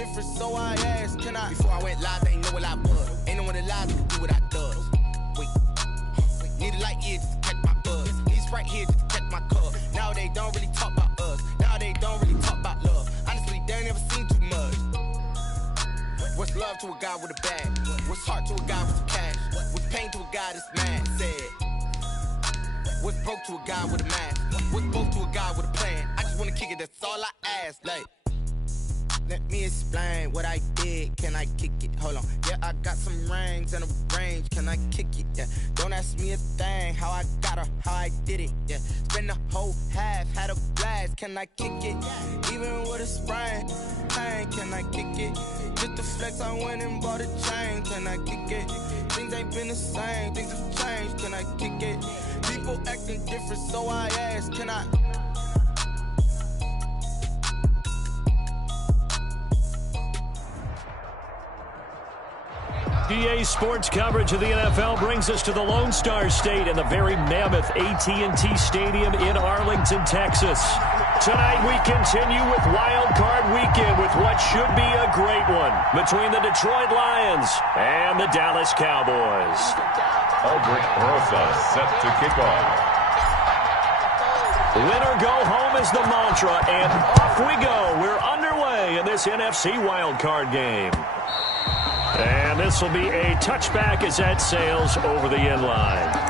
different, so I asked, can I? Before I went live, they ain't know what I was. Ain't no one alive that can do what I does. Wait, need a light year just to catch my buzz. Need Sprite here just to catch my cup. Now they don't really talk about us. Now they don't really talk about love. Honestly, they ain't never seen too much. What's love to a guy with a bag? What's heart to a guy with some cash? What's pain to a guy that's mad? Said. What's broke to a guy with a mask? What's broke to a guy with a plan? I just wanna kick it, that's all I ask. Like, let me explain what I did. Can I kick it? Hold on. Yeah, I got some rings and a range. Can I kick it? Yeah. Don't ask me a thing. How I got her, how I did it. Yeah. Spend the whole half, had a blast. Can I kick it? Even with a sprain. Pain, can I kick it? Just the flex, I went and bought a chain. Can I kick it? Things ain't been the same. Things have changed. Can I kick it? People acting different, so I ask, can I? EA Sports coverage of the NFL brings us to the Lone Star State and the very mammoth AT&T Stadium in Arlington, Texas. Tonight we continue with Wild Card Weekend with what should be a great one between the Detroit Lions and the Dallas Cowboys. Albert Rosa set to kick off. Win or go home is the mantra, and off we go. We're underway in this NFC Wild Card game. And this will be a touchback as that sails over the end line.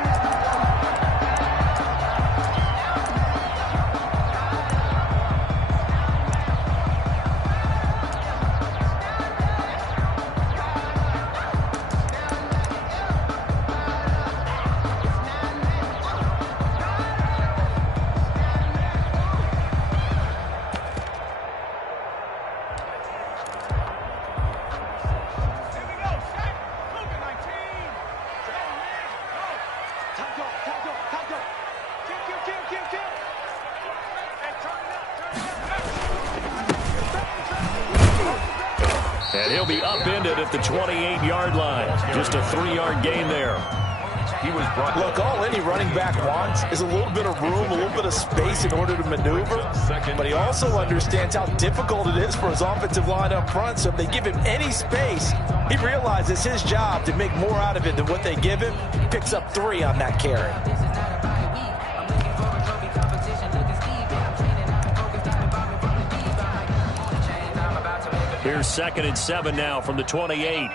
And he'll be upended at the 28-yard line. Just a 3-yard gain there. He was brought. Look, all any running back wants is a little bit of room, a little bit of space in order to maneuver. But he also understands how difficult it is for his offensive line up front. So if they give him any space, he realizes his job to make more out of it than what they give him. He picks up 3 on that carry. Here's 2nd and 7 now from the 28.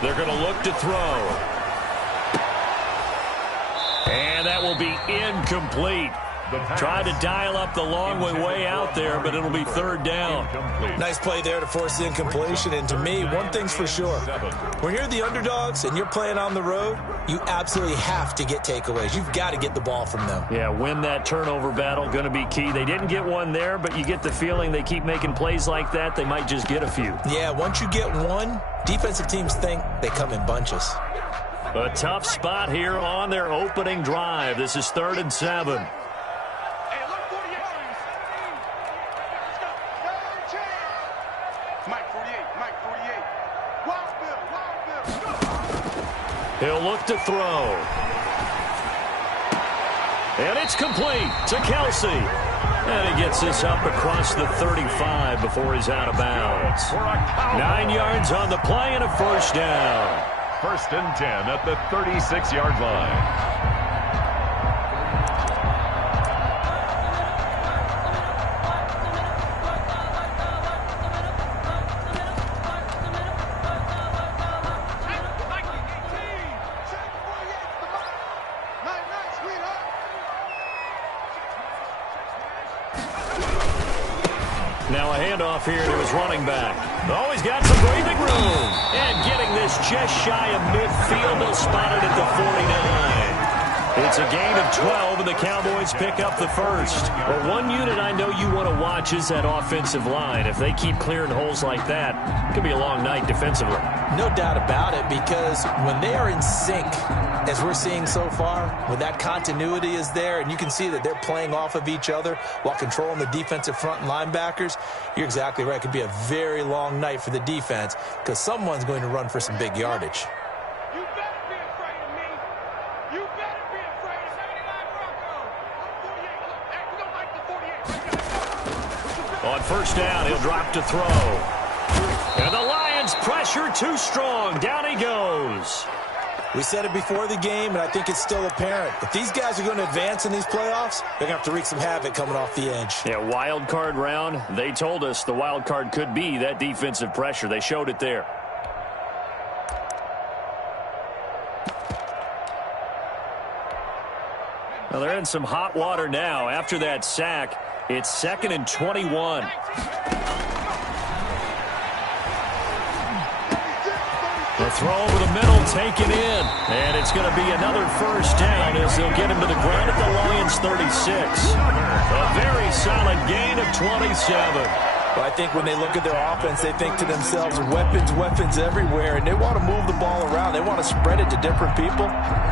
They're going to look to throw. And that will be incomplete. Tried to dial up the long way out there, but it'll be 3rd down. Nice play there to force the incompletion. And to me, one thing's for sure. When you're the underdogs and you're playing on the road, you absolutely have to get takeaways. You've got to get the ball from them. Yeah, win that turnover battle, going to be key. They didn't get one there, but you get the feeling they keep making plays like that, they might just get a few. Yeah, once you get one, defensive teams think they come in bunches. A tough spot here on their opening drive. This is 3rd and 7. He'll look to throw. And it's complete to Kelsey. And he gets this up across the 35 before he's out of bounds. 9 yards on the play and a 1st down. 1st and 10 at the 36-yard line. Now a handoff here to his running back. Oh, he's got some breathing room. And getting this just shy of midfield. They'll spot it at the 49. It's a gain of 12, and the Cowboys pick up the 1st. Well, one unit I know you want to watch is that offensive line. If they keep clearing holes like that, it could be a long night defensively. No doubt about it, because when they are in sync, as we're seeing so far, when that continuity is there and you can see that they're playing off of each other while controlling the defensive front and linebackers, you're exactly right. It could be a very long night for the defense because someone's going to run for some big yardage. You better be afraid of me. You better be afraid of 99 Broncos. 48. Look, hey, we don't like the 48. On first down, he'll drop to throw. And the Lions pressure too strong. Down he goes. We said it before the game, and I think it's still apparent. If these guys are going to advance in these playoffs, they're going to have to wreak some havoc coming off the edge. Yeah, wild card round. They told us the wild card could be that defensive pressure. They showed it there. Well, they're in some hot water now. After that sack, it's 2nd and 21. The throw over the middle taken in. And it's going to be another first down as they'll get him to the ground at the Lions 36. A very solid gain of 27. Well, I think when they look at their offense, they think to themselves, weapons, weapons everywhere, and they want to move the ball around. They want to spread it to different people.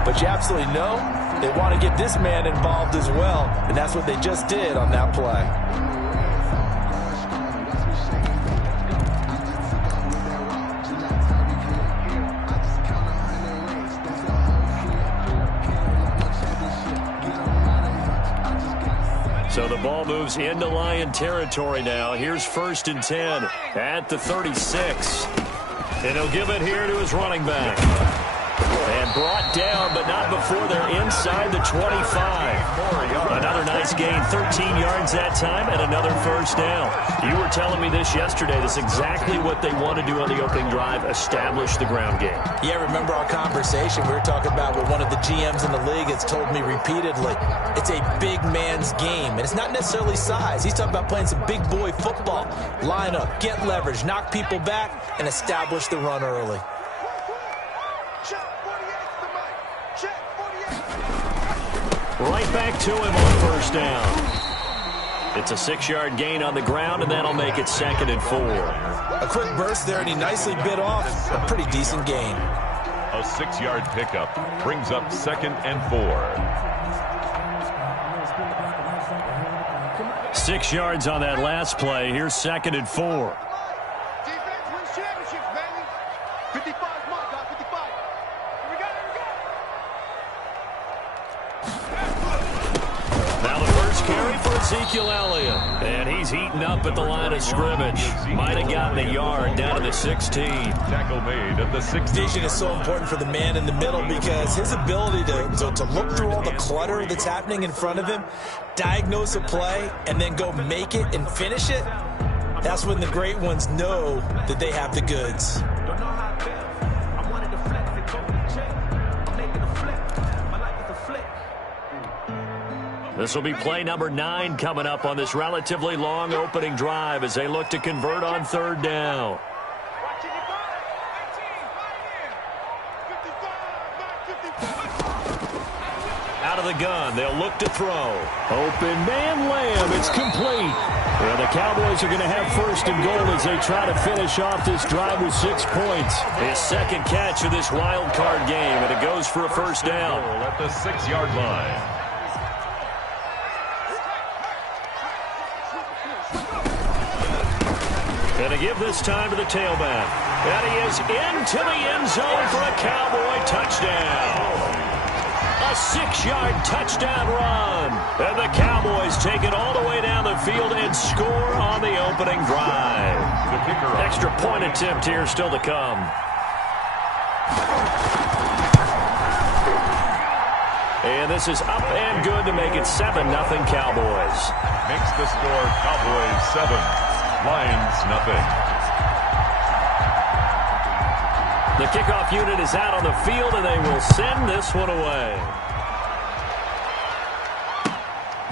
But you absolutely know they want to get this man involved as well, and that's what they just did on that play. So the ball moves into Lion territory now. Here's 1st and 10 at the 36. And he'll give it here to his running back. And brought down, but not before they're inside the 25. Another nice gain, 13 yards that time, and another first down. You were telling me this yesterday. This is exactly what they want to do on the opening drive, establish the ground game. Yeah, remember our conversation? We were talking about what one of the GMs in the league has told me repeatedly. It's a big man's game, and it's not necessarily size. He's talking about playing some big boy football. Line up, get leverage, knock people back, and establish the run early. Right back to him on first down. It's a 6-yard gain on the ground, and that'll make it 2nd and 4. A quick burst there, and he nicely bit off a pretty decent gain. A 6-yard pickup brings up 2nd and 4. 6 yards on that last play. Here's 2nd and 4. Defense wins championships, baby. 55 more, God, 55. Here we go, here we go. Now the first carry for Ezekiel Elliott. And he's heating up at the line of scrimmage. Might have gotten a yard down to the 16. Tackle made at the 16. Vision is so important for the man in the middle because his ability to look through all the clutter that's happening in front of him, diagnose a play, and then go make it and finish it, that's when the great ones know that they have the goods. This will be play number 9 coming up on this relatively long opening drive as they look to convert on 3rd down. Out of the gun, they'll look to throw. Open man, Lamb, it's complete. And the Cowboys are going to have 1st and goal as they try to finish off this drive with 6 points. His 2nd catch of this wild card game, and it goes for a first down. At the 6-yard line. And to give this time to the tailback. And he is into the end zone for a Cowboy touchdown. A 6-yard touchdown run. And the Cowboys take it all the way down the field and score on the opening drive. Extra point attempt here still to come. And this is up and good to make it 7-0 Cowboys. Makes the score Cowboys 7, Lions nothing. The kickoff unit is out on the field, and they will send this one away.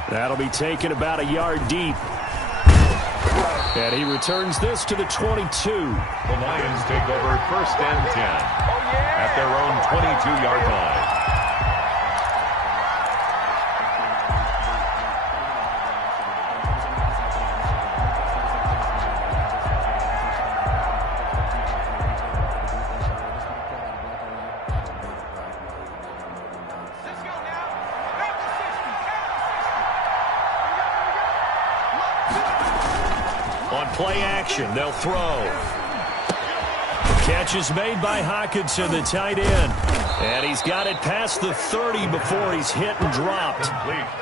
That'll be taken about a yard deep. And he returns this to the 22. The Lions take over 1st and 10 at their own 22-yard line. play action. They'll throw. Catch is made by Hawkinson, the tight end. And he's got it past the 30 before he's hit and dropped.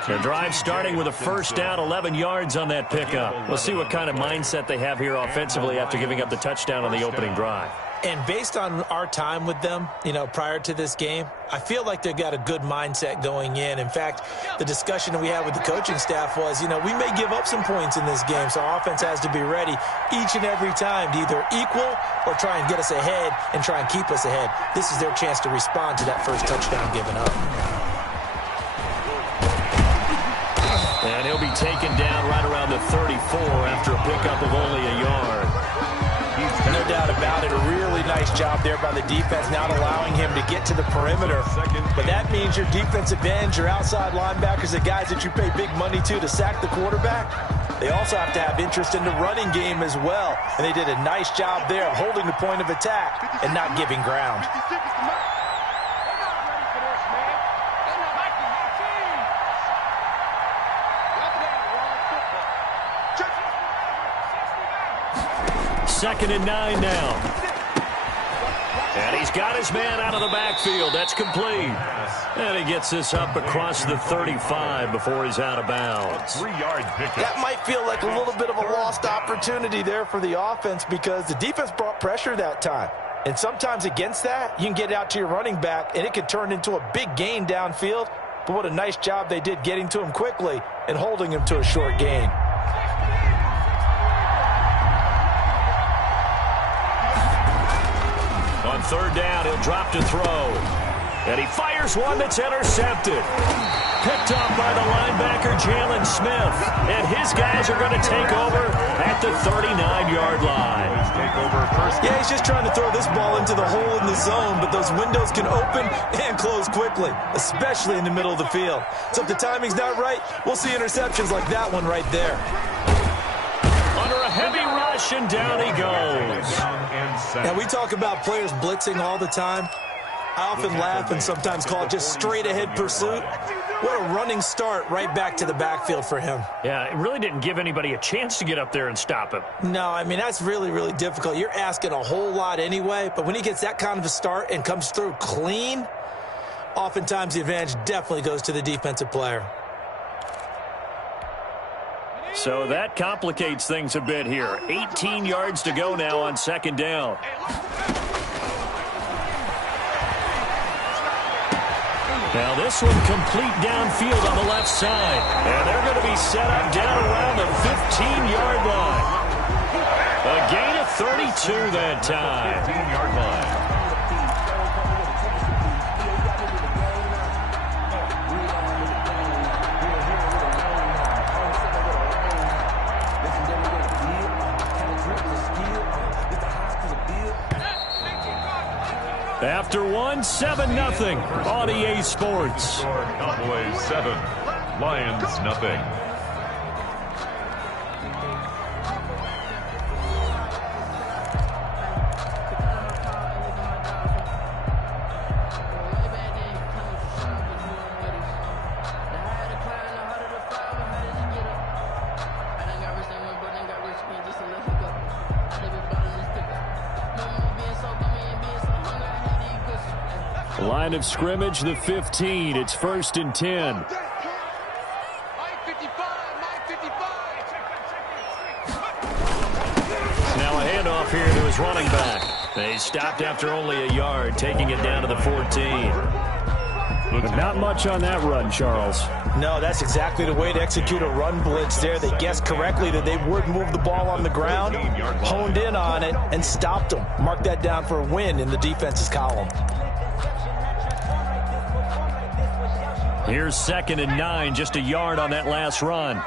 The drive starting with a first down, 11 yards on that pickup. We'll see what kind of mindset they have here offensively after giving up the touchdown on the opening drive. And based on our time with them, prior to this game, I feel like they've got a good mindset going in. In fact, the discussion that we had with the coaching staff was, we may give up some points in this game, so our offense has to be ready each and every time to either equal or try and get us ahead and try and keep us ahead. This is their chance to respond to that first touchdown given up. And he'll be taken down right around the 34 after a pickup of only a yard. No doubt about it. A really nice job there by the defense, not allowing him to get to the perimeter. But that means your defensive ends, your outside linebackers, the guys that you pay big money to sack the quarterback, they also have to have interest in the running game as well. And they did a nice job there of holding the point of attack and not giving ground. Second and 9 now. And he's got his man out of the backfield. That's complete. And he gets this up across the 35 before he's out of bounds. 3-yard pickup. That might feel like a little bit of a lost opportunity there for the offense because the defense brought pressure that time. And sometimes against that, you can get out to your running back, and it could turn into a big gain downfield. But what a nice job they did getting to him quickly and holding him to a short gain. On third down, he'll drop to throw. And he fires one that's intercepted. Picked off by the linebacker, Jalen Smith. And his guys are going to take over at the 39-yard line. Yeah, he's just trying to throw this ball into the hole in the zone, but those windows can open and close quickly, especially in the middle of the field. So if the timing's not right, we'll see interceptions like that one right there. Under a heavy rush, and down he goes. Now, we talk about players blitzing all the time. I often laugh and sometimes call it just straight-ahead pursuit. What a running start right back to the backfield for him. Yeah, it really didn't give anybody a chance to get up there and stop him. No, I mean, that's really, really difficult. You're asking a whole lot anyway, but when he gets that kind of a start and comes through clean, oftentimes the advantage definitely goes to the defensive player. So that complicates things a bit here. 18 yards to go now on second down. Now this one complete downfield on the left side. And they're going to be set up down around the 15-yard line. A gain of 32 that time. 15-yard line. After 7-0 on EA Sports. Cowboys 7, Lions nothing. Line of scrimmage, the 15. It's 1st and 10. Now a handoff here to his running back. They stopped after only a yard, taking it down to the 14. But not much on that run, Charles. No, that's exactly the way to execute a run blitz there. They guessed correctly that they would move the ball on the ground, honed in on it, and stopped them. Mark that down for a win in the defense's column. Here's 2nd and 9, just a yard on that last run.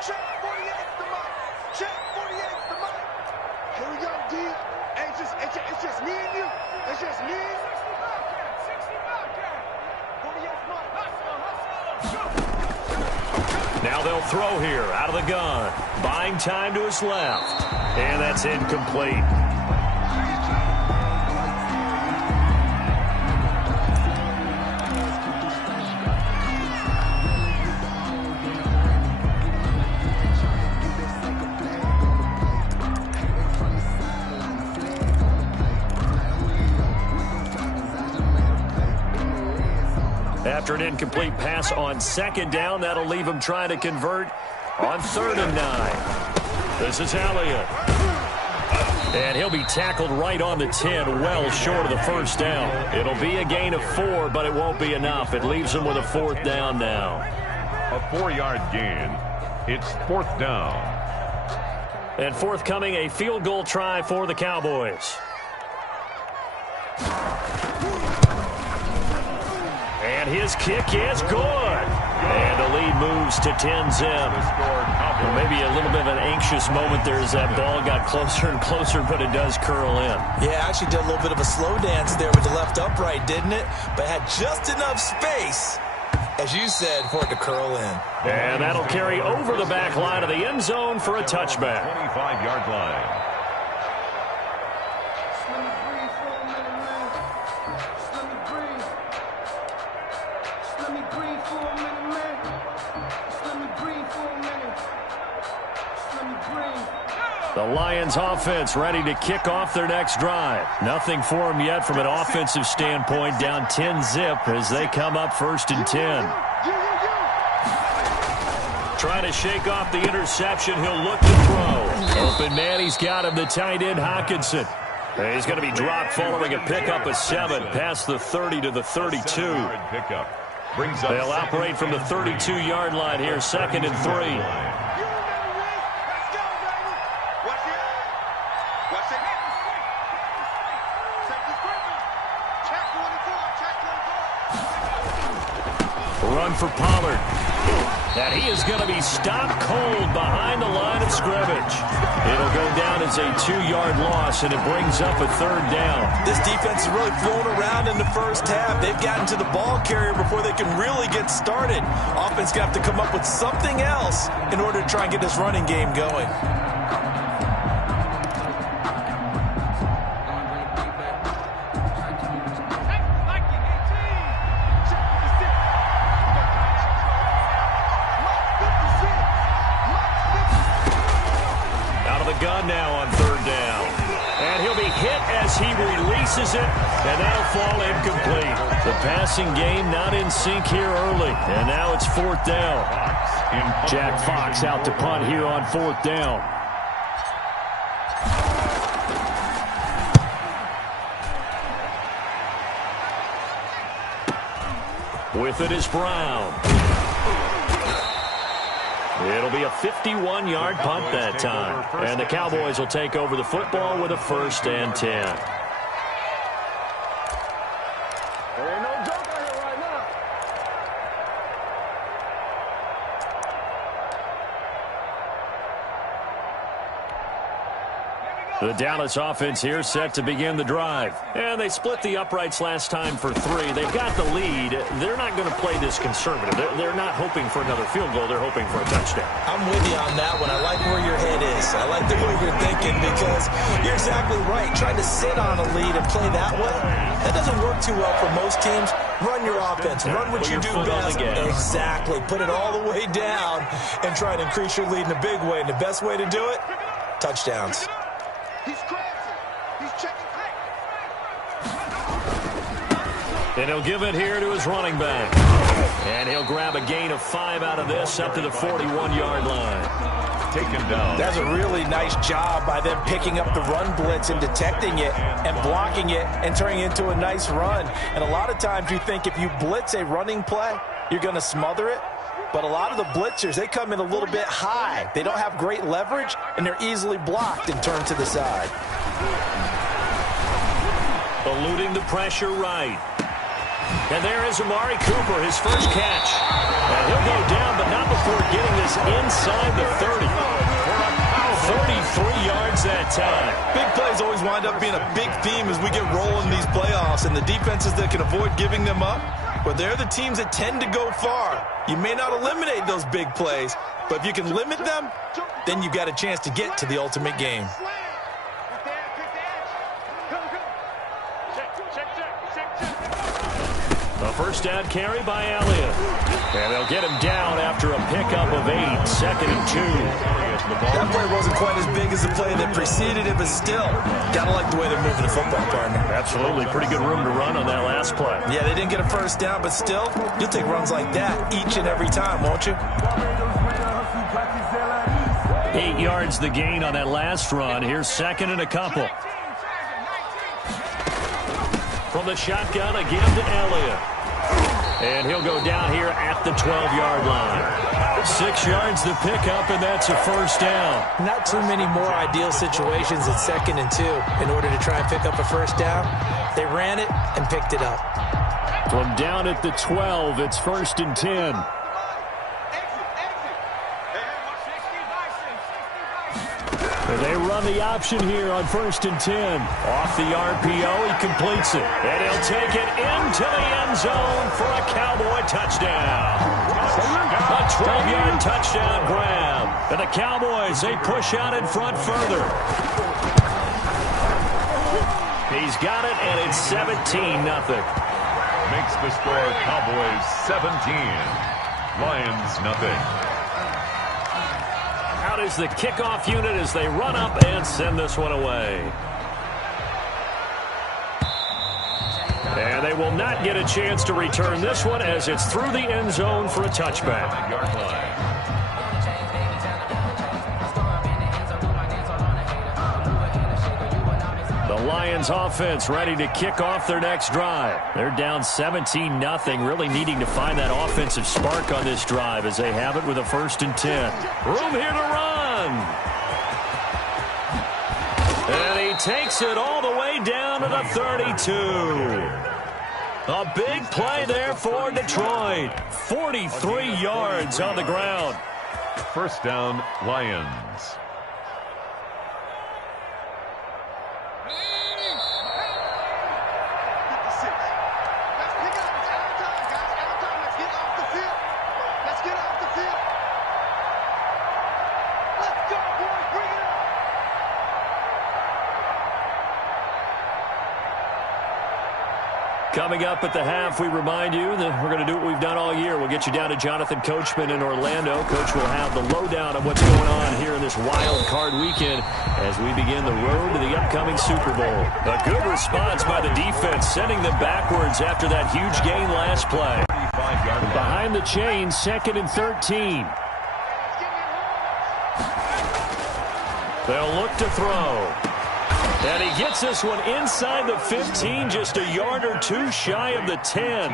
Check 48's the mic. Check 48's the mic. Here we go, D. Hey, it's just me and you. It's just me and you. 48's mic. Now they'll throw here out of the gun. Buying time to his left. And that's incomplete. After an incomplete pass on second down, that'll leave him trying to convert on 3rd and 9. This is Elliott. And he'll be tackled right on the 10, well short of the first down. It'll be a gain of 4, but it won't be enough. It leaves him with a 4th down now. A 4-yard gain. It's 4th down. And forthcoming, a field goal try for the Cowboys. And his kick is good. And the lead moves to 10-zip. Well, maybe a little bit of an anxious moment there as that ball got closer and closer, but it does curl in. Yeah, actually did a little bit of a slow dance there with the left upright, didn't it? But had just enough space, as you said, for it to curl in. And that'll carry over the back line of the end zone for a touchback. 25-yard line. The Lions offense ready to kick off their next drive. Nothing for them yet from an offensive standpoint, down 10-zip as they come up 1st and 10. Trying to shake off the interception. He'll look to throw. Open man, he's got him, the tight end, Hockenson. And he's going to be dropped following a pickup of 7 past the 30 to the 32. They'll operate from the 32-yard line here, 2nd and 3. Run for Pollard. And he is going to be stopped cold behind the line of scrimmage. It'll go down as a 2-yard loss, and it brings up a 3rd down. This defense is really thrown around in the first half. They've gotten to the ball carrier before they can really get started. Offense going to have to come up with something else in order to try and get this running game going. Gun now on 3rd down. And he'll be hit as he releases it, and that'll fall incomplete. The passing game not in sync here early, and now it's 4th down. Jack Fox out to punt here on 4th down. With it is Brown. It'll be a 51-yard punt that time. And the Cowboys will take over the football with a 1st and 10. There ain't no joke out here right now. The Dallas offense here set to begin the drive. And they split the uprights last time for 3. They've got the lead. They're not going to play this conservative. They're not hoping for another field goal. They're hoping for a touchdown. I'm with you on that one. I like where your head is. I like the way you're thinking because you're exactly right. Trying to sit on a lead and play that way, that doesn't work too well for most teams. Run your offense. Run what you do best. Exactly. Put it all the way down and try to increase your lead in a big way. And the best way to do it, touchdowns. He's crazy. He's checking. And he'll give it here to his running back. And he'll grab a gain of 5 out of this up to the 41-yard line. Taken down. That's a really nice job by them picking up the run blitz and detecting it and blocking it and turning it into a nice run. And a lot of times you think if you blitz a running play, you're going to smother it. But a lot of the blitzers, they come in a little bit high. They don't have great leverage, and they're easily blocked and turned to the side. Eluding the pressure right. And there is Amari Cooper, his first catch. And he'll go down, but not before getting this inside the 30. 33 yards that time. Big plays always wind up being a big theme as we get rolling these playoffs, and the defenses that can avoid giving them up, but they're the teams that tend to go far. You may not eliminate those big plays, but if you can limit them, then you've got a chance to get to the ultimate game. A first down carry by Elliott. And they'll get him down after a pickup of 8, 2nd and 2. That play wasn't quite as big as the play that preceded it, but still, gotta like the way they're moving the football, partner. Absolutely. Pretty good room to run on that last play. Yeah, they didn't get a first down, but still, you'll take runs like that each and every time, won't you? 8 yards the gain on that last run. Here's second and a couple. From the shotgun again to Elliott. And he'll go down here at the 12-yard line. 6 yards to pick up, and that's a first down. Not too many more ideal situations at 2nd and 2 in order to try and pick up a first down. They ran it and picked it up. From down at the 12, it's 1st and 10. They run the option here on 1st and 10. Off the RPO, he completes it. And he'll take it into the end zone for a Cowboy touchdown. A 12-yard touchdown grab. And the Cowboys, they push out in front further. He's got it, and it's 17-0. Makes the score Cowboys 17. Lions nothing. Out is the kickoff unit as they run up and send this one away. And they will not get a chance to return this one as it's through the end zone for a touchback. Yard line. The Lions offense ready to kick off their next drive. They're down 17-0, really needing to find that offensive spark on this drive as they have it with a 1st and 10. Room here to run. And he takes it all the way down to the 32. A big play there for Detroit. 43 yards on the ground. First down, Lions. Coming up at the half, we remind you that we're going to do what we've done all year. We'll get you down to Jonathan Coachman in Orlando. Coach will have the lowdown of what's going on here in this wild card weekend as we begin the road to the upcoming Super Bowl. A good response by the defense, sending them backwards after that huge gain last play. Behind the chain, 2nd and 13. They'll look to throw. And he gets this one inside the 15, just a yard or two shy of the 10.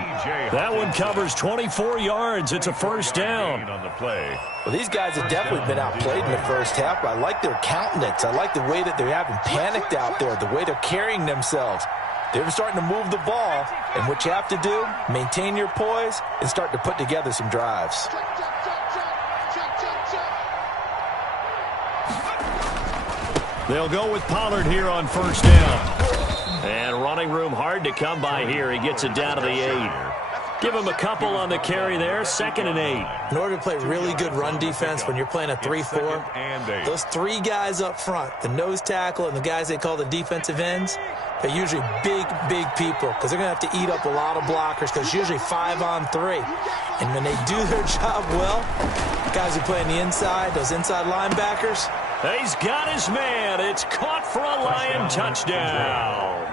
That one covers 24 yards. It's a first down. On the play. Well, these guys have definitely been outplayed in the first half, but I like their countenance. I like the way that they haven't panicked out there, the way they're carrying themselves. They're starting to move the ball, and what you have to do, maintain your poise and start to put together some drives. They'll go with Pollard here on first down. And running room hard to come by here. He gets it down to the 8. Give him a couple on the carry there. 2nd and 8. In order to play really good run defense when you're playing a 3-4, those 3 guys up front, the nose tackle and the guys they call the defensive ends, they're usually big people because they're going to have to eat up a lot of blockers because it's usually 5-on-3. And when they do their job well, guys who play on the inside, those inside linebackers, he's got his man. It's caught for a Lion touchdown.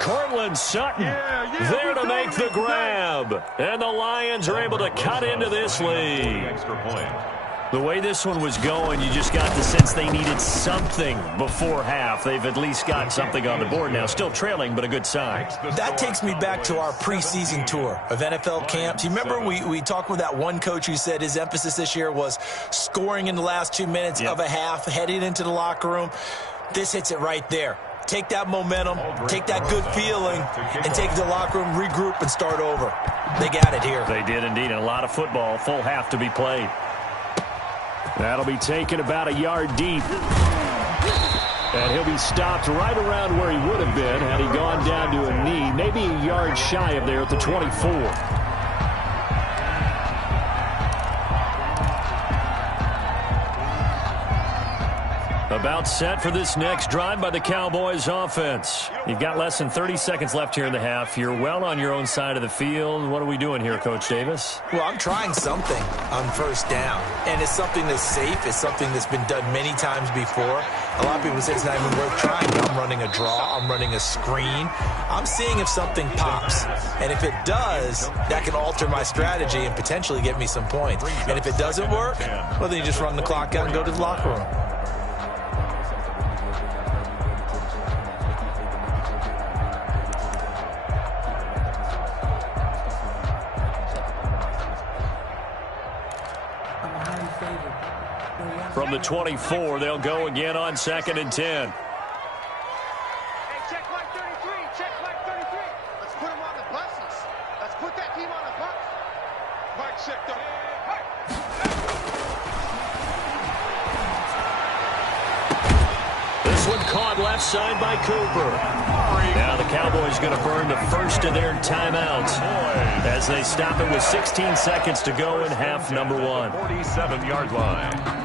Cortland Sutton there to make the grab. And the Lions are able to cut into this lead. Extra point. The way this one was going, you just got the sense they needed something before half. They've at least got something on the board now. Still trailing, but a good sign. That takes me back to our preseason tour of NFL camps. You remember we talked with that one coach who said his emphasis this year was scoring in the last 2 minutes of a half, heading into the locker room. This hits it right there. Take that momentum, take that good feeling, and take it to the locker room, regroup, and start over. They got it here. They did indeed. And a lot of football, full half to be played. That'll be taken about a yard deep. And he'll be stopped right around where he would have been had he gone down to a knee, maybe a yard shy of there at the 24. About set for this next drive by the Cowboys offense. You've got less than 30 seconds left here in the half. You're well on your own side of the field. What are we doing here, Coach Davis? Well, I'm trying something on first down, and it's something that's safe. It's something that's been done many times before. A lot of people say it's not even worth trying. I'm running a draw. I'm running a screen. I'm seeing if something pops, and if it does, that can alter my strategy and potentially get me some points. And if it doesn't work, well, then you just run the clock out and go to the locker room. From the 24, they'll go again on 2nd and 10. Hey, check line 33. Check line 33. Let's put him on the buses. Let's put that team on the bus. Mike checked up. This one caught left side by Cooper. Now the Cowboys going to burn the first of their timeouts as they stop it with 16 seconds to go in half number 1. 47-yard line.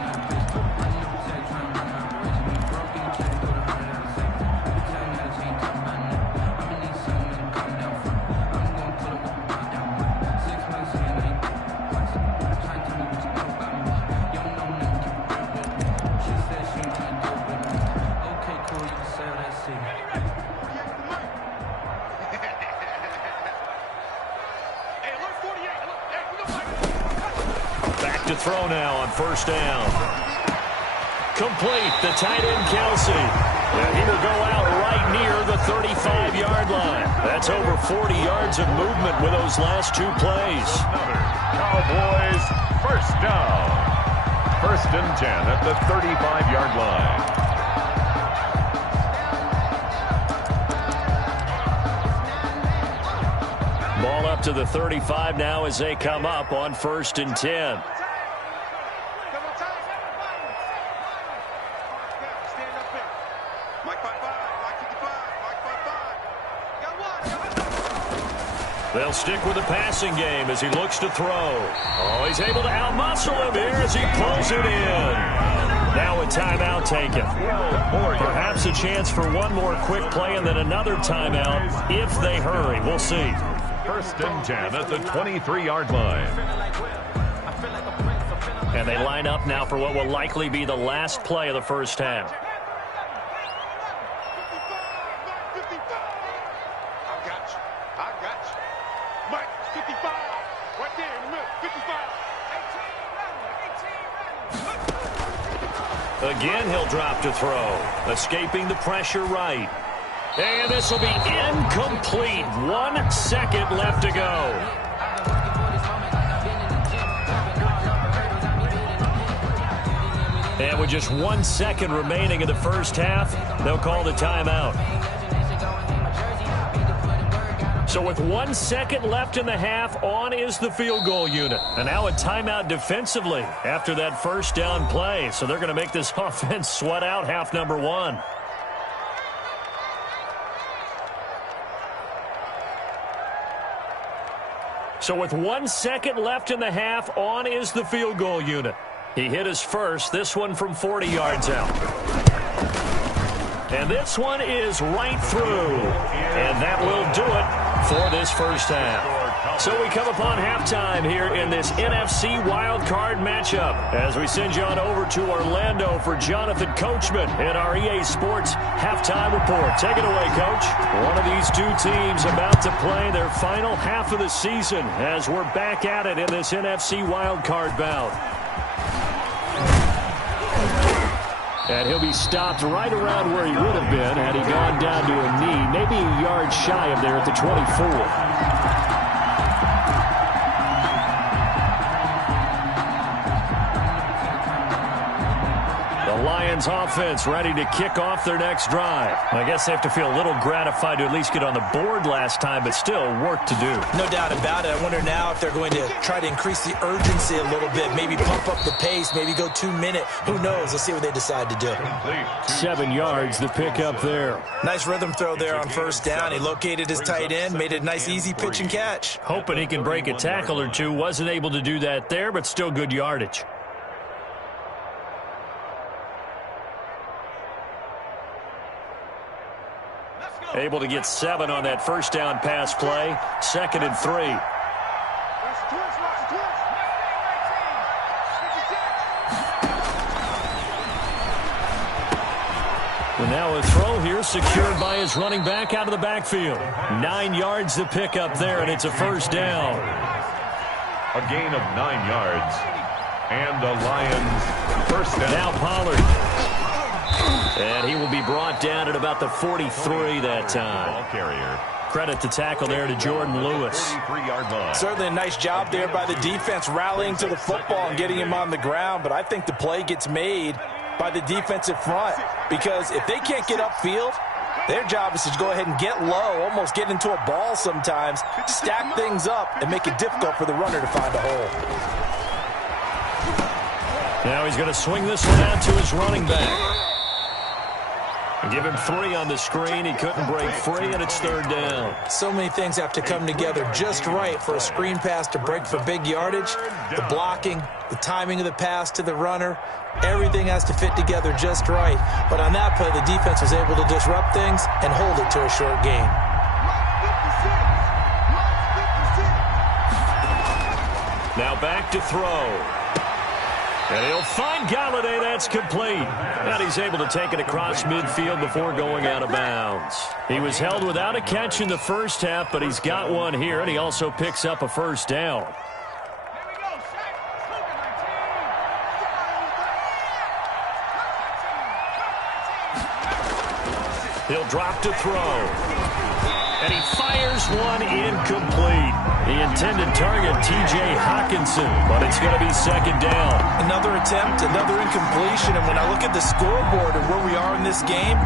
To throw now on first down. Complete, the tight end Kelsey. And he will go out right near the 35-yard line. That's over 40 yards of movement with those last 2 plays. Cowboys first down. 1st and 10 at the 35-yard line. Ball up to the 35 now as they come up on 1st and 10. They'll stick with the passing game as he looks to throw. Oh, he's able to outmuscle him here as he pulls it in. Now a timeout taken. Perhaps a chance for one more quick play and then another timeout if they hurry. We'll see. 1st and 10 at the 23-yard line. And they line up now for what will likely be the last play of the first half. Again, he'll drop to throw. Escaping the pressure right. And this will be incomplete. 1 second left to go. And with just 1 second remaining in the first half, they'll call the timeout. So with 1 second left in the half, on is the field goal unit. And now a timeout defensively after that first down play. So they're going to make this offense sweat out half number 1. So with 1 second left in the half, on is the field goal unit. He hit his first, this one from 40 yards out. And this one is right through. And that will do it for this first half. So we come upon halftime here in this NFC wildcard matchup as we send you on over to Orlando for Jonathan Coachman in our EA Sports halftime report. Take it away, Coach. One of these two teams about to play their final half of the season as we're back at it in this NFC wildcard bout. And he'll be stopped right around where he would have been had he gone down to a knee, maybe a yard shy of there at the 24. Lions offense ready to kick off their next drive. I guess they have to feel a little gratified to at least get on the board last time, but still work to do. No doubt about it. I wonder now if they're going to try to increase the urgency a little bit, maybe pump up the pace, maybe go 2 minute. Who knows? Let's see what they decide to do. 7 yards, the pick up there. Nice rhythm throw there on first down. He located his tight end, made it a nice easy pitch and catch. Hoping he can break a tackle or two. Wasn't able to do that there, but still good yardage. Able to get 7 on that first down pass play. 2nd and 3. And now a throw here secured by his running back out of the backfield. 9 yards to pick up there, and it's a first down. A gain of 9 yards. And the Lions first down. Now Pollard. And he will be brought down at about the 43 that time. Ball carrier. Credit to tackle there to Jordan Lewis. 33-yard line. Certainly a nice job there by the defense rallying to the football and getting him on the ground, but I think the play gets made by the defensive front, because if they can't get upfield, their job is to go ahead and get low, almost get into a ball sometimes, stack things up, and make it difficult for the runner to find a hole. Now he's going to swing this one out to his running back. Give him 3 on the screen. He couldn't break free, and it's 3rd down. So many things have to come together just right for a screen pass to break for big yardage. The blocking, the timing of the pass to the runner, everything has to fit together just right. But on that play, the defense was able to disrupt things and hold it to a short gain. Now back to throw. And he'll find Galladay. That's complete. And he's able to take it across midfield before going out of bounds. He was held without a catch in the first half, but he's got one here, and he also picks up a first down. He'll drop to throw. And he fires one incomplete. The intended target, T.J. Hawkinson, but it's going to be 2nd down. Another attempt, another incompletion, and when I look at the scoreboard and where we are in this game,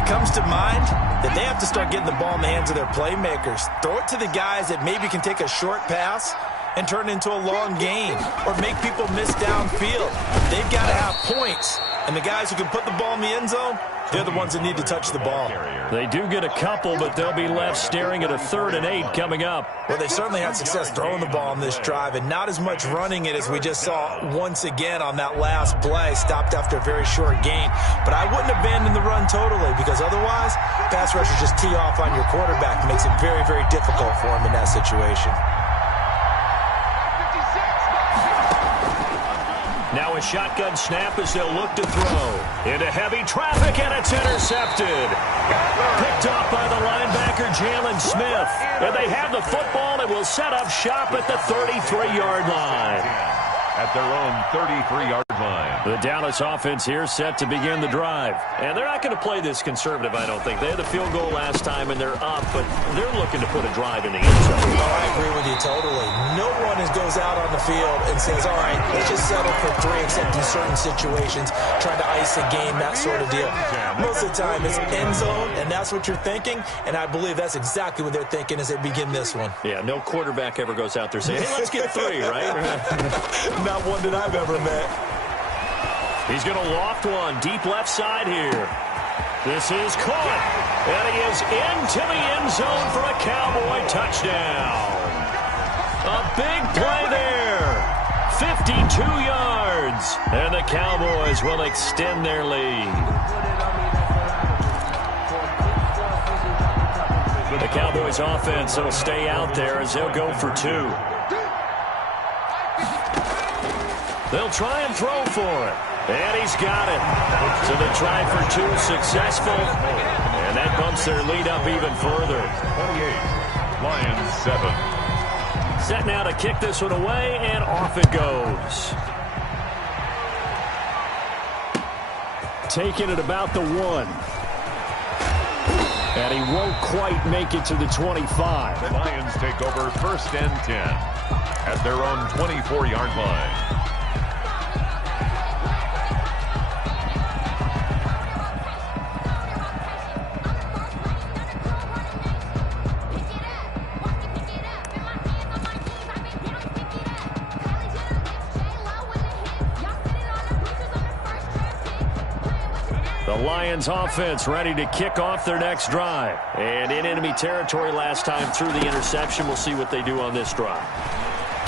it comes to mind that they have to start getting the ball in the hands of their playmakers. Throw it to the guys that maybe can take a short pass and turn it into a long gain or make people miss downfield. They've got to have points, and the guys who can put the ball in the end zone, they're the ones that need to touch the ball. They do get a couple, but they'll be left staring at a 3rd and 8 coming up. Well, they certainly had success throwing the ball on this drive, and not as much running it as we just saw once again on that last play, stopped after a very short gain. But I wouldn't abandon the run totally, because otherwise, pass rushers just tee off on your quarterback. It makes it very, very difficult for him in that situation. Now a shotgun snap as they'll look to throw. Into heavy traffic, and it's intercepted. Picked off by the linebacker, Jalen Smith. And they have the football and will set up shop at the 33-yard line. At their own 33-yard line. The Dallas offense here set to begin the drive. And they're not going to play this conservative, I don't think. They had the field goal last time, and they're up, but they're looking to put a drive in the end zone. Oh, I agree with you totally. No one goes out on the field and says, all right, let's just settle for 3, except in certain situations, trying to ice a game, that sort of deal. Most of the time, it's end zone, and that's what you're thinking, and I believe that's exactly what they're thinking as they begin this one. Yeah, no quarterback ever goes out there saying, hey, let's get 3, right? Not one that I've ever met. He's going to loft one deep left side here. This is caught, and he is into the end zone for a Cowboy touchdown. A big play there. 52 yards, and the Cowboys will extend their lead. The Cowboys offense will stay out there as they'll go for 2. They'll try and throw for it. And he's got it. So the try for 2 successful. And that bumps their lead up even further. 28, Lions 7. Set now to kick this one away, and off it goes. Taking it about the 1. And he won't quite make it to the 25. The Lions take over 1st and 10 at their own 24-yard line. The Lions offense ready to kick off their next drive. And in enemy territory last time through the interception. We'll see what they do on this drive.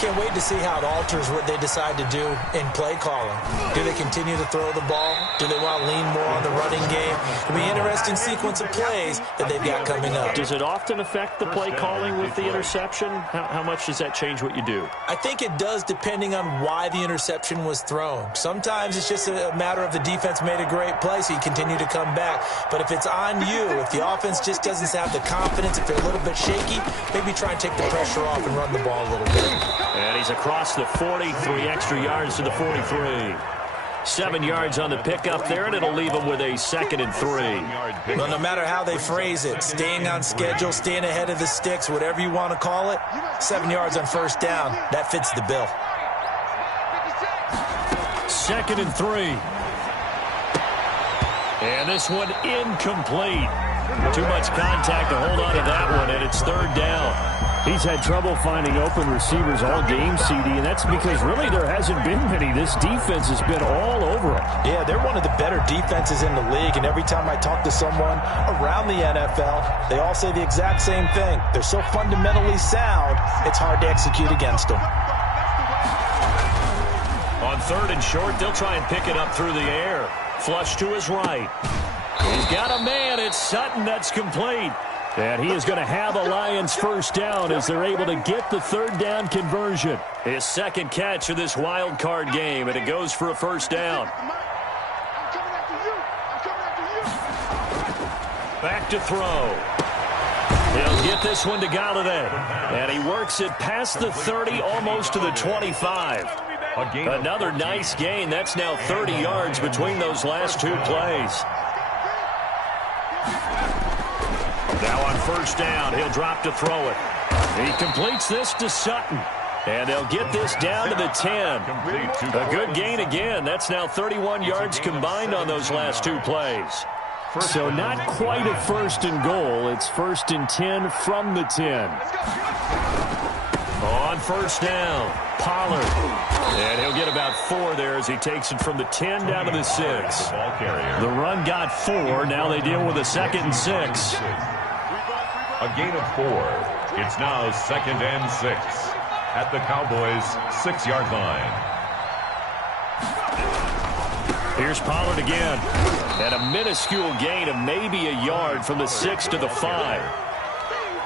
Can't wait to see how it alters what they decide to do in play calling. Do they continue to throw the ball? Do they want to lean more on the running game? It'll be an interesting sequence of plays that they've got coming up. Does it often affect the play calling with the interception? How much does that change what you do? I think it does, depending on why the interception was thrown. Sometimes it's just a matter of the defense made a great play, so you continue to come back. But if it's on you, if the offense just doesn't have the confidence, if they're a little bit shaky, maybe try and take the pressure off and run the ball a little bit. And he's across the 40, 3 extra yards to the 43. 7 yards on the pickup there, and it'll leave him with a 2nd and 3. Well, no matter how they phrase it, staying on schedule, staying ahead of the sticks, whatever you want to call it, 7 yards on first down, that fits the bill. 2nd and 3. And this one incomplete. Too much contact to hold on to that one, and it's 3rd down. He's had trouble finding open receivers all game, CD, and that's because really there hasn't been many. This defense has been all over him. Yeah, they're one of the better defenses in the league, and every time I talk to someone around the NFL, they all say the exact same thing. They're so fundamentally sound, it's hard to execute against them. On 3rd and short, they'll try and pick it up through the air. Flush to his right. He's got a man. It's Sutton. That's complete. And he is going to have a Lions first down as they're able to get the 3rd down conversion. His 2nd catch of this wild card game, and it goes for a first down. Back to throw. He'll get this one to Galladay. And he works it past the 30, almost to the 25. Another nice gain. That's now 30 yards between those last 2 plays. Now on first down, he'll drop to throw it. He completes this to Sutton. And they'll get this down to the 10. A good gain again. That's now 31 yards combined on those last 2 plays. So not quite a 1st and goal. It's 1st and 10 from the 10. On first down, Pollard. And he'll get about 4 there as he takes it from the 10 down to the 6. The run got 4. Now they deal with a 2nd and 6. A gain of 4. It's now 2nd and 6 at the Cowboys' 6-yard line. Here's Pollard again. And a minuscule gain of maybe a yard from the 6 to the 5.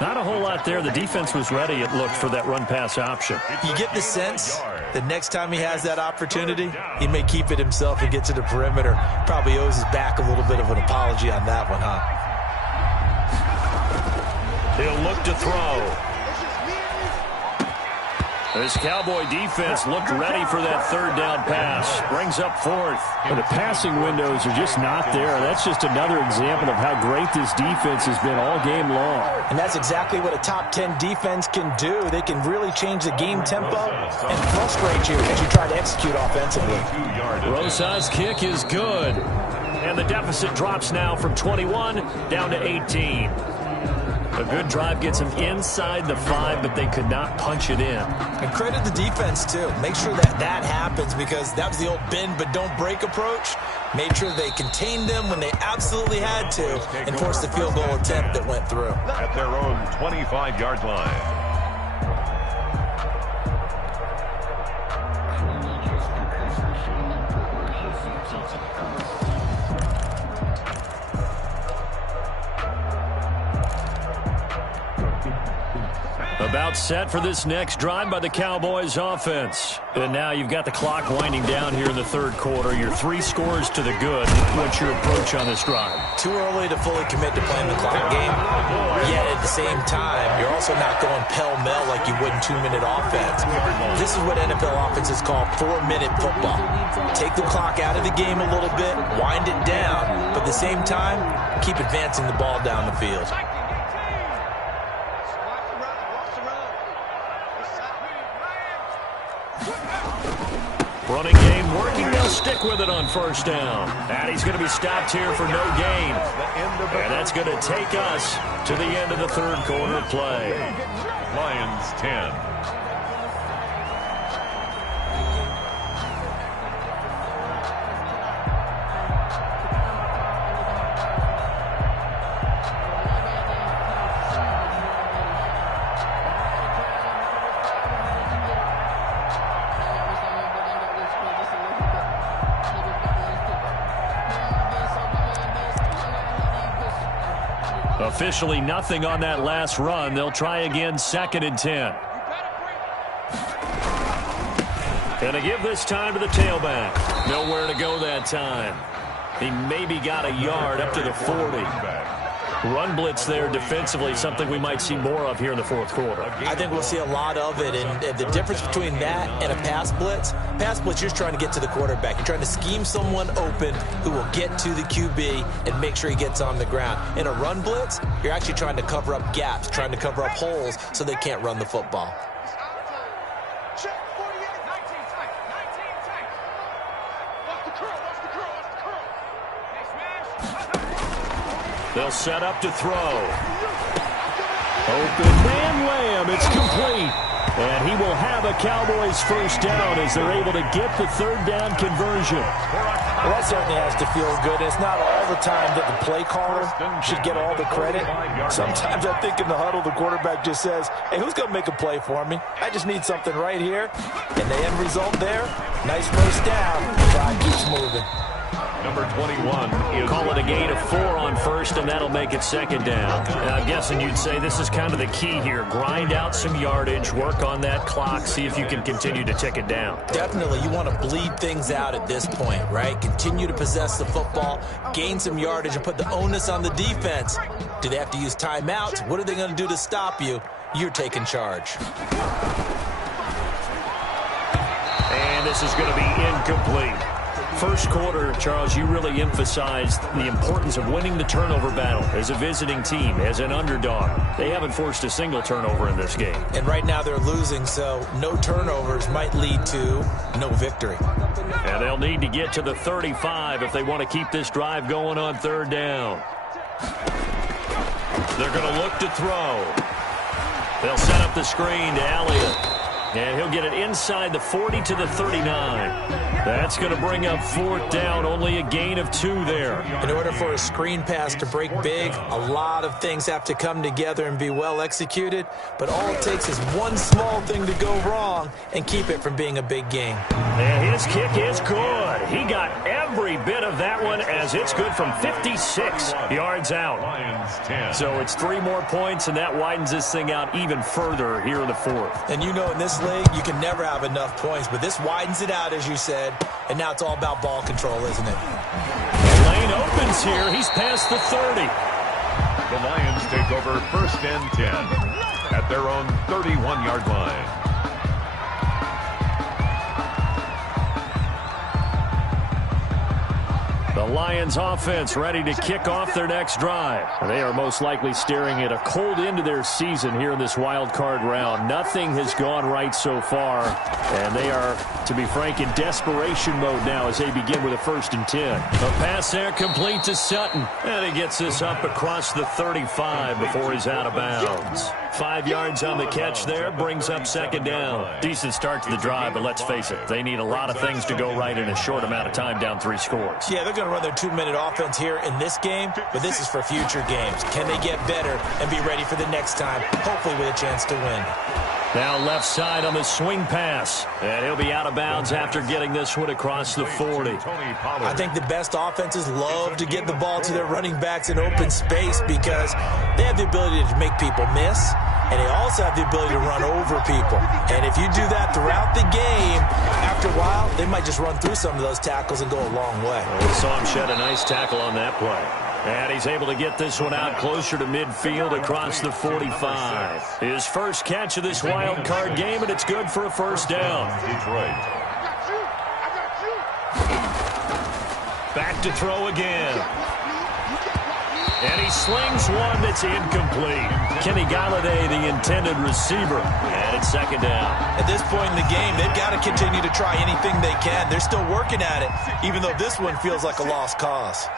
Not a whole lot there. The defense was ready, it looked, for that run-pass option. You get the sense that next time he has that opportunity, he may keep it himself and get to the perimeter. Probably owes his back a little bit of an apology on that one, huh? He'll look to throw. This Cowboy defense looked ready for that 3rd down pass. Brings up 4th. And the passing windows are just not there. That's just another example of how great this defense has been all game long. And that's exactly what a top 10 defense can do. They can really change the game tempo and frustrate you as you try to execute offensively. Rosa's kick is good. And the deficit drops now from 21 down to 18. A good drive gets them inside the 5, but they could not punch it in. And credit the defense, too. Make sure that that happens, because that was the old bend but don't break approach. Made sure they contained them when they absolutely had to and forced the field goal attempt that went through. At their own 25-yard line. About set for this next drive by the Cowboys offense. And now you've got the clock winding down here in the 3rd quarter. You're 3 scores to the good. What's your approach on this drive? Too early to fully commit to playing the clock game. Yet at the same time, you're also not going pell-mell like you would in 2-minute offense. This is what NFL offenses call 4-minute football. Take the clock out of the game a little bit, wind it down, but at the same time, keep advancing the ball down the field. Running game working. They'll stick with it on first down. And he's going to be stopped here for no gain. And that's going to take us to the end of the 3rd quarter play. Lions 10. Officially nothing on that last run. They'll try again, 2nd and 10. Gonna give this time to the tailback. Nowhere to go that time. He maybe got a yard up to the 40. Run blitz there defensively, something we might see more of here in the fourth quarter. I think we'll see a lot of it, and the difference between that and a pass blitz, you're trying to get to the quarterback. You're trying to scheme someone open who will get to the QB and make sure he gets on the ground. In a run blitz, you're actually trying to cover up gaps, trying to cover up holes so they can't run the football. They'll set up to throw. Open man Lamb. It's complete. And he will have a Cowboys first down as they're able to get the 3rd down conversion. Well, that certainly has to feel good. It's not all the time that the play caller should get all the credit. Sometimes I think in the huddle, the quarterback just says, hey, who's going to make a play for me? I just need something right here. And the end result there, nice first down. The drive keeps moving. Number 21. Call it a gain of 4 on first, and that'll make it 2nd down. And I'm guessing you'd say this is kind of the key here. Grind out some yardage, work on that clock, see if you can continue to tick it down. Definitely. You want to bleed things out at this point, right? Continue to possess the football, gain some yardage, and put the onus on the defense. Do they have to use timeouts? What are they going to do to stop you? You're taking charge. And this is going to be incomplete. First quarter, Charles, you really emphasized the importance of winning the turnover battle as a visiting team, as an underdog. They haven't forced a single turnover in this game. And right now they're losing, so no turnovers might lead to no victory. And they'll need to get to the 35 if they want to keep this drive going on 3rd down. They're going to look to throw. They'll set up the screen to Elliott. And he'll get it inside the 40 to the 39. That's going to bring up 4th down, only a gain of 2 there. In order for a screen pass to break big, a lot of things have to come together and be well executed. But all it takes is one small thing to go wrong and keep it from being a big gain. And his kick is good. He got every bit of that one as it's good from 56 yards out. So it's 3 more points, and that widens this thing out even further here in the 4th. And you know in this league, you can never have enough points, but this widens it out, as you said, and now it's all about ball control, isn't it? Lane opens here. He's past the 30. The Lions take over 1st and 10 at their own 31-yard line. The Lions offense ready to kick off their next drive. They are most likely staring at a cold end to their season here in this wild card round. Nothing has gone right so far, and they are, to be frank, in desperation mode now as they begin with a 1st and 10. A pass there complete to Sutton, and he gets this up across the 35 before he's out of bounds. 5 yards on the catch there, brings up 2nd down. Decent start to the drive, but let's face it, they need a lot of things to go right in a short amount of time, down 3 scores. Yeah, they're going to run their 2-minute offense here in this game, but this is for future games. Can they get better and be ready for the next time, hopefully with a chance to win? Now left side on the swing pass, and he'll be out of bounds after getting this one across the 40. I think the best offenses love to get the ball to their running backs in open space because they have the ability to make people miss, and they also have the ability to run over people. And if you do that throughout the game, after a while, they might just run through some of those tackles and go a long way. We saw him shed a nice tackle on that play. And he's able to get this one out closer to midfield across the 45. His first catch of this wild card game, and it's good for a 1st down. Detroit. Back to throw again. And he slings one that's incomplete. Kenny Galladay, the intended receiver. And it's 2nd down. At this point in the game, they've got to continue to try anything they can. They're still working at it, even though this one feels like a lost cause.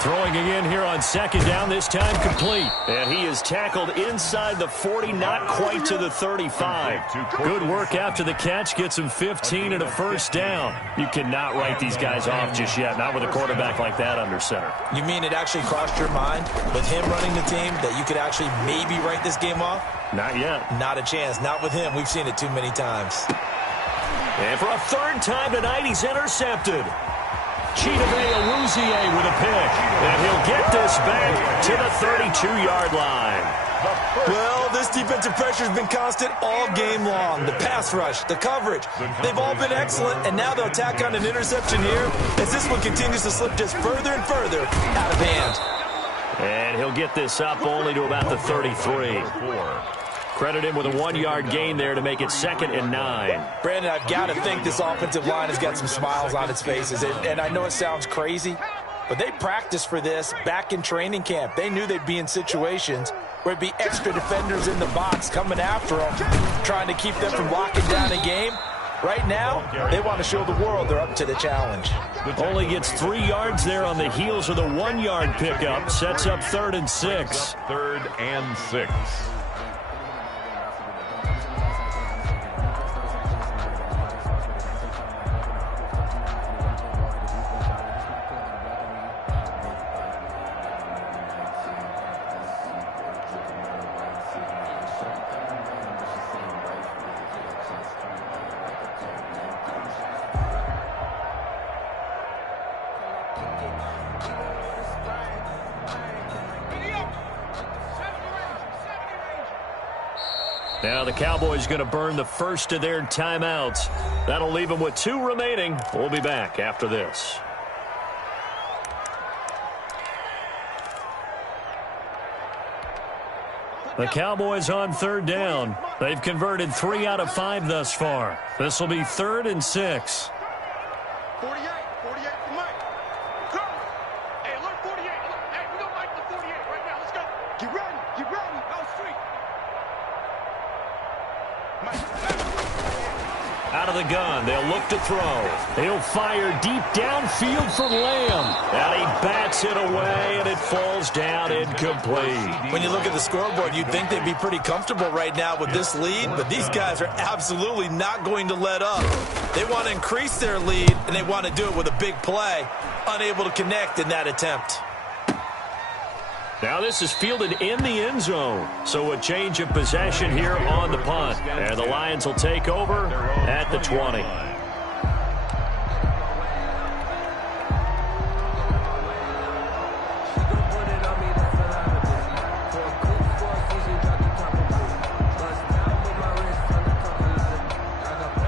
Throwing again here on 2nd down, this time complete. And he is tackled inside the 40, not quite to the 35. Good work after the catch, gets him 15 and a 1st down. You cannot write these guys off just yet, not with a quarterback like that under center. You mean it actually crossed your mind with him running the team that you could actually maybe write this game off? Not yet. Not a chance. Not with him. We've seen it too many times. And for a 3rd time tonight, he's intercepted. Chidobe with a pick. And he'll get this back to the 32-yard line. Well, this defensive pressure has been constant all game long. The pass rush, the coverage, they've all been excellent, and now they'll tack on an interception here as this one continues to slip just further and further out of hand. And he'll get this up only to about the 33. Credit him with a 1-yard gain there to make it 2nd and 9. Brandon, I've got to think this offensive line has got some smiles on its faces, and I know it sounds crazy, but they practiced for this back in training camp. They knew they'd be in situations where it'd be extra defenders in the box coming after them, trying to keep them from locking down a game. Right now, they want to show the world they're up to the challenge. Only gets 3 yards there on the heels of the 1-yard pickup. Sets up 3rd and 6. 3rd and 6. Now the Cowboys going to burn the first of their timeouts. That'll leave them with 2 remaining. We'll be back after this. The Cowboys on 3rd down. They've converted 3 out of 5 thus far. This will be 3rd and 6. 48 for Mike. Come. Hey, alert 48. Hey, we don't like the 48 right now. Let's go. Get ready. Get ready. Go street. Out of the gun, they'll look to throw. He'll fire deep downfield for Lamb. And he bats it away, and it falls down incomplete. When you look at the scoreboard, you'd think they'd be pretty comfortable right now with this lead, but these guys are absolutely not going to let up. They want to increase their lead, and they want to do it with a big play. Unable to connect in that attempt. Now this is fielded in the end zone. So a change of possession here on the punt. And the Lions will take over at the 20.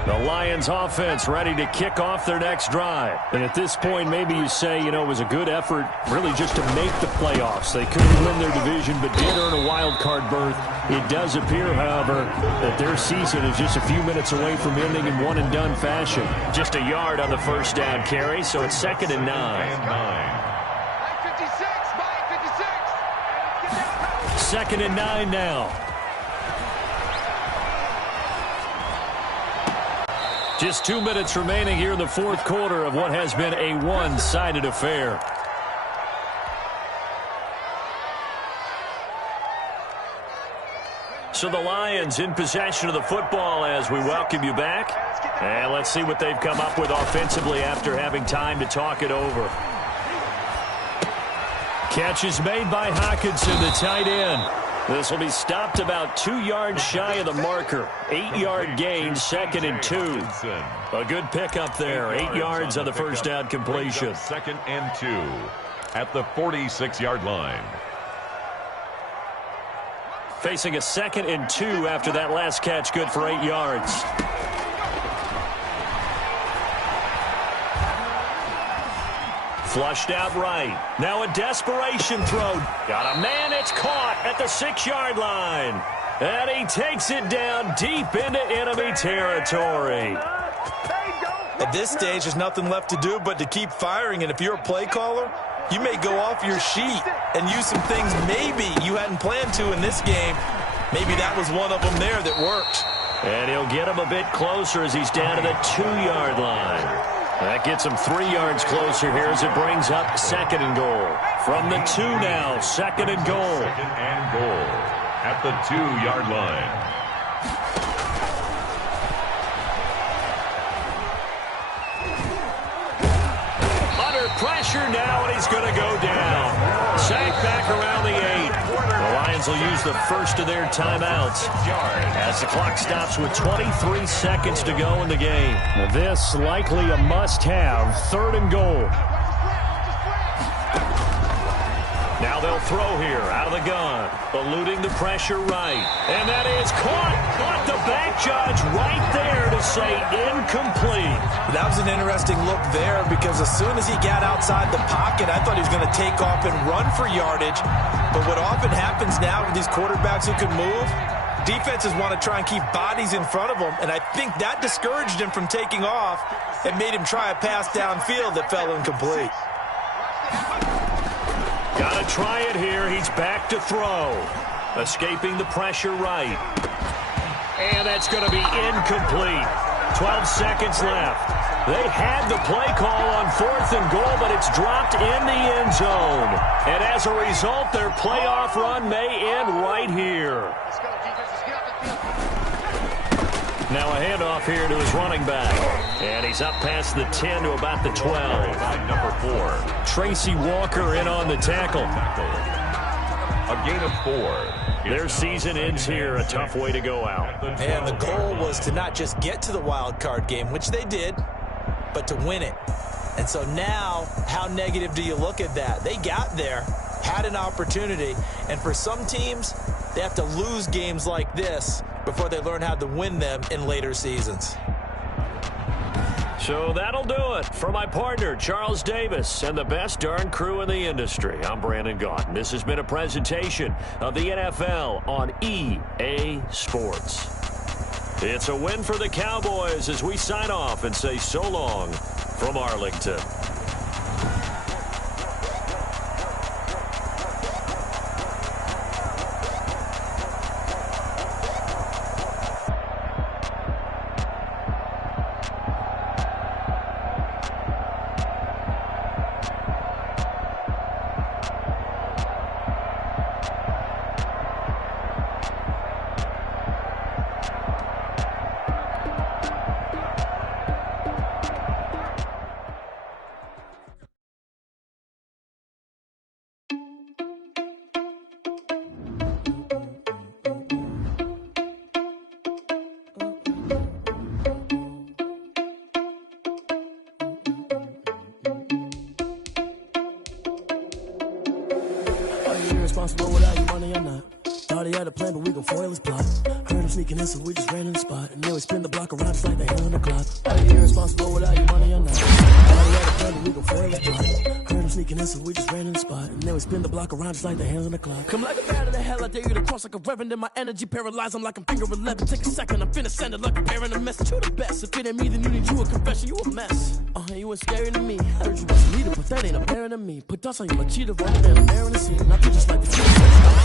The Lions offense ready to kick off their next drive. And at this point, maybe you say, you know, it was a good effort really just to make the playoffs. They couldn't win their division, but did earn a wild card berth. It does appear, however, that their season is just a few minutes away from ending in one-and-done fashion. Just a yard on the first down carry, so it's 2nd and 9. 2nd and 9 now. Just 2 minutes remaining here in the 4th quarter of what has been a one-sided affair. So the Lions in possession of the football as we welcome you back. And let's see what they've come up with offensively after having time to talk it over. Catch is made by Hockenson, the tight end. This will be stopped about 2 yards shy of the marker. 8-yard gain, 2nd and 2. A good pickup there. 8 yards on the first down completion. 2nd and 2 at the 46-yard line. Facing a 2nd and 2 after that last catch, good for 8 yards. Flushed out right. Now a desperation throw. Got a man, it's caught at the 6-yard line. And he takes it down deep into enemy territory. At this stage, there's nothing left to do but to keep firing. And if you're a play caller, you may go off your sheet and use some things maybe you hadn't planned to in this game. Maybe that was one of them there that worked. And he'll get him a bit closer as he's down to the 2-yard line. That gets him 3 yards closer here as it brings up 2nd and goal. From the 2 now, 2nd and goal. 2nd and goal at the 2-yard line. Under pressure now, and he's going to go down. Sacked back around the 8. The Lions will use the first of their timeouts as the clock stops with 23 seconds to go in the game. This likely a must-have. 3rd and goal. Now they'll throw here out of the gun, eluding the pressure right. And that is caught. But the back judge right there to say incomplete. That was an interesting look there because as soon as he got outside the pocket, I thought he was going to take off and run for yardage. But what often happens now with these quarterbacks who can move, defenses want to try and keep bodies in front of them. And I think that discouraged him from taking off and made him try a pass downfield that fell incomplete. Got to try it here. He's back to throw. Escaping the pressure right. And that's going to be incomplete. 12 seconds left. They had the play call on 4th and goal, but it's dropped in the end zone. And as a result, their playoff run may end right here. Now a handoff here to his running back. And he's up past the 10 to about the 12. Number 4. Tracy Walker in on the tackle. A gain of 4. Their season ends here. A tough way to go out. And the goal was to not just get to the wild card game, which they did, but to win it. And so now, how negative do you look at that? They got there, had an opportunity, and for some teams, they have to lose games like this before they learn how to win them in later seasons. So that'll do it for my partner, Charles Davis, and the best darn crew in the industry. I'm Brandon Gaudin. This has been a presentation of the NFL on EA Sports. It's a win for the Cowboys as we sign off and say so long from Arlington. Responsible without your money or not. Thought he had a plan, but we gon' foil his plot. Heard him sneaking in, so we just ran in the spot. And then we spin the block around just like the hand on the clock. Are you irresponsible without your money or not? Thought he had a plan, but we gon' foil his plot. Heard him sneaking in, so we just ran in the spot. And then we spin the block around just like the hands on the clock. Come like a bat of the hell, I dare you to cross like a reverend. In my energy paralyzed, I'm like I'm finger 11. Take a second, I'm finna send it like a parent a message. You the best. If it ain't me, then you need you a confession. You a mess. You ain't scary to me. Heard you was a leader, but that ain't apparent to me. Put dust on you like cheetah, running down the air in the sea. Not you just like the cheetah,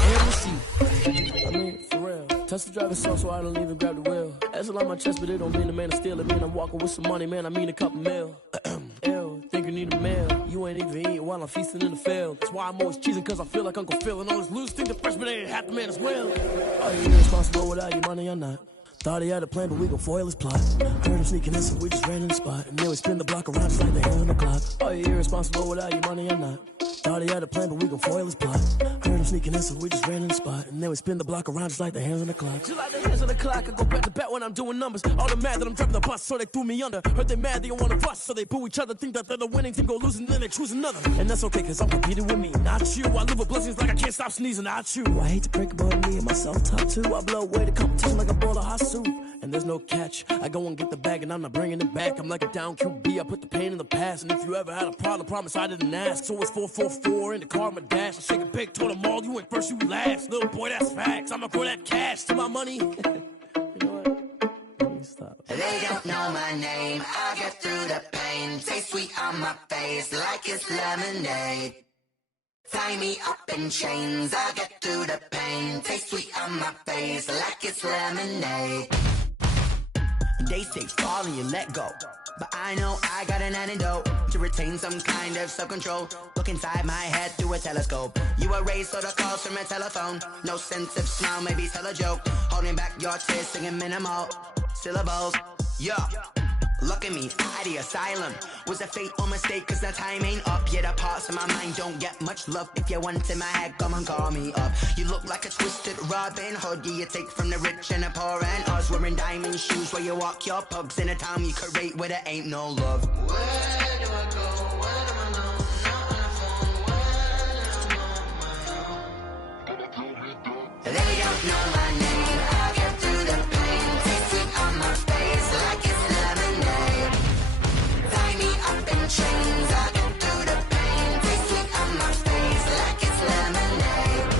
air in the sea. I mean, for real. Touch the driver's soul, so I don't even grab the wheel. That's a lot on my chest, but it don't mean the man to steal it. Man, I'm walking with some money, man. I mean a couple mil. Ew, think you need a meal. You ain't even eating while I'm feasting in the field. That's why I'm always cheesing, cause I feel like Uncle Phil. And all this loose thing, the freshman ain't half the man as well. Are you irresponsible without your money or not? Thought he had a plan, but we gon' foil his plot. Heard him sneaking in, so we just ran in the spot. And then we spin the block around just like the hand on the clock. Are you irresponsible without your money or not? Thought he had a plan, but we gon' foil his plot. Heard him sneaking in, so we just ran in the spot. And then we spin the block around just like the hands on the clock. Just like the hands on the clock, I go back to back when I'm doing numbers. All the mad that I'm driving the bus, so they threw me under. Heard they mad, they don't wanna bust, so they boo each other. Think that they're the winning team, go losing, then they choose another. And that's okay, cause I'm competing with me, not you. I live with blessings like I can't stop sneezing, not you. I hate to break about me and my self-talk too. I blow away the competition like a bowl of hot soup. And there's no catch. I go and get the bag and I'm not bringing it back. I'm like a down QB, I put the pain in the past. And if you ever had a problem, promise I didn't ask. So it's 444 in the car, my dash. I shake a big, told them all, you went first, you last. Little boy, that's facts. I'ma grow that cash to my money. You know what? Let me stop. They don't know my name. I get through the pain. Taste sweet on my face like it's lemonade. Tie me up in chains. I get through the pain. Taste sweet on my face like it's lemonade. They say fall and you let go, but I know I got an antidote to retain some kind of self-control. Look inside my head through a telescope. You erase all the calls from a telephone. No sense of smile, maybe tell a joke. Holding back your tears, singing minimal syllables. Yeah, look at me, out the asylum. Was a fate or mistake, cause the time ain't up. Yet the parts of my mind don't get much love. If you want in my head, come and call me up. You look like a twisted Robin Hood. Yeah, you take from the rich and the poor and us. Wearing diamond shoes where you walk your pugs. In a town you create where there ain't no love. Where do I go? Where do I know? Not on the phone. Where do I know? don't know my name, I'll get through the pain. Taste sweet on my face like it's lemonade. Tie me up in chains, I'll get through the pain. Taste sweet on my face like it's lemonade.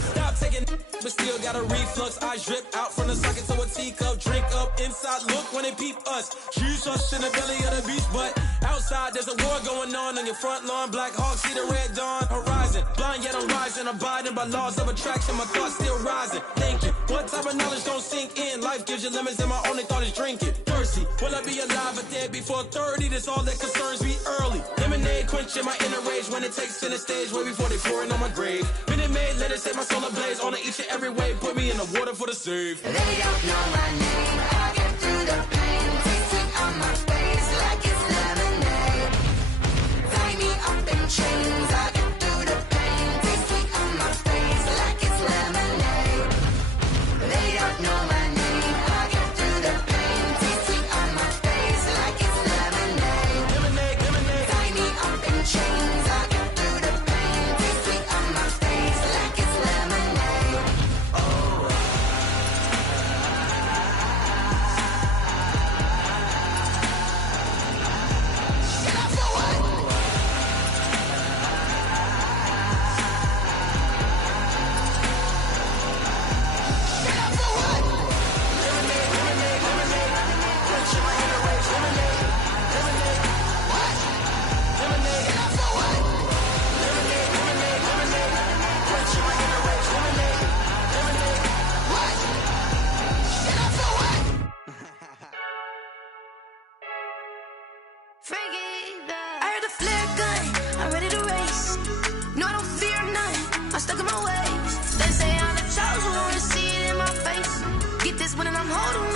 Stop taking, but still got a reflux. Eyes drip out from the socket to a teacup. Drink up inside, look when they peep us. Choose us in the belly of the beast, but outside there's a war going on your front lawn. Black Hawk, see the red dawn horizon. Blind yet I'm rising, abiding by laws of attraction. My thoughts still rising, thinking what type of knowledge don't sink in. Life gives you lemons and my only thought is drinking. Thirsty, will I be alive or dead before 30? That's all that concerns me early. Lemonade quenching my inner rage when it takes center stage way before they pour it on my grave. Minute Maid, let it set my soul ablaze on each and every way. Put me in the water for the save. They don't know my name, I'll get through the pain. Taste sweet on my face like it's lemonade. Tie me up in chains, I'll get through the pain. Taste sweet on my face like it's lemonade. They don't know my name, I'll get through the pain. Taste sweet on my face like it's lemonade. Lemonade, lemonade. Tie me up in chains, I'll get through the pain. Taste sweet on my face like it's lemonade. I heard the flare gun, I'm ready to race. No, I don't fear none, I'm stuck in my ways. They say I'm the chosen one, see it in my face. Get this one and I'm holding